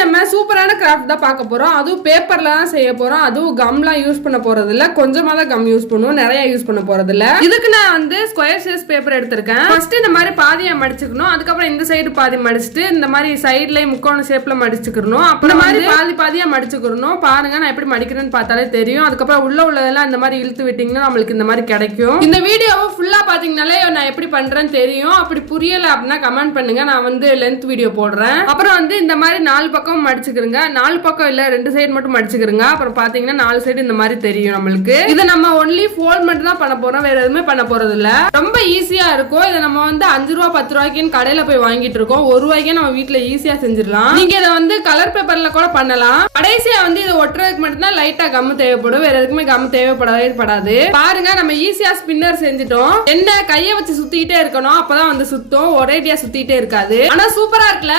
நம்ம சூப்பரான கிராஃப்ட் தான் பார்க்க போறோம். அதுவும் பேப்பர்ல தான் செய்ய போறோம். அதுவும் கம்லாம் யூஸ் பண்ண போறது இல்ல, கொஞ்சமா தான் கம் யூஸ் பண்ணுவோம், நிறைய யூஸ் பண்ண போறது இல்ல. இதுக்கு நான் வந்து ஸ்கொயர் சைஸ் பேப்பர் எடுத்திருக்கேன். ஃபர்ஸ்ட் இந்த மாதிரி பாதியா மடிச்சுக்கணும். அதுக்கப்புறம் இந்த சைடு பாதி மடிச்சுட்டு இந்த மாதிரி சைடுல முக்கோண ஷேப்ல மடிச்சுக்கணும். அப்புறம் மாதிரி பாதி பாதியா மடிச்சுக்கணும். பாருங்க நான் எப்படி மடிக்கிறேன்னு பார்த்தாலே தெரியும். அதுக்கப்புறம் உள்ளதெல்லாம் இந்த மாதிரி இழுத்து விட்டீங்கன்னா நம்மளுக்கு இந்த மாதிரி கிடைக்கும். இந்த வீடியோவை ஃபுல்லா பாத்தீங்கன்னாலே நான் எப்படி பண்றேன்னு தெரியும். அப்படி புரியல அப்படின்னா கமெண்ட் பண்ணுங்க, நான் வந்து லென்த் வீடியோ போடுறேன். அப்புறம் வந்து இந்த மாதிரி 4 பக்கம் மடிச்சுக்கிறங்க. 4 பக்கம் இல்ல, 2 சைடு மட்டும் மடிச்சுக்கிறங்க. அப்புறம் பாத்தீங்கன்னா 4 சைடு இந்த மாதிரி தெரியும் நம்மளுக்கு. இதை நம்ம ஒன்லி ஃபோல்ட் மட்டும் தான் பண்ண போறோம், வேற எதுவுமே பண்ண போறது இல்ல. ரொம்ப ஈஸியா இருக்கும். இதை நம்ம வந்து 5 ரூபா 10 ரூபாய்க்குன்னு கடையில போய் வாங்கிட்டு இருக்கோம். 1 ரூபாய்க்கே நம்ம வீட்டுல ஈஸியா செஞ்சிடலாம். நீங்க இதை வந்து கலர் பேப்பர்ல கூட பண்ணலாம். கடைசியா வந்து இதை ஒட்டுறதுக்கு மட்டும் தான் லைட்டா கம் தேவைப்படும், வேற எதுக்குமே கம் தேவைப்படவே படாது. பாருங்க நம்ம ஈஸியா ஸ்பின்னர் செஞ்சுட்டோம். என்ன கையை வச்சு சுத்திக்கிட்டே இருக்கணும், அப்பதான் வந்து சுத்தும், ஒரேடியா சுத்திட்டே இருக்காது. ஆனா சூப்பரா இருக்குல்ல.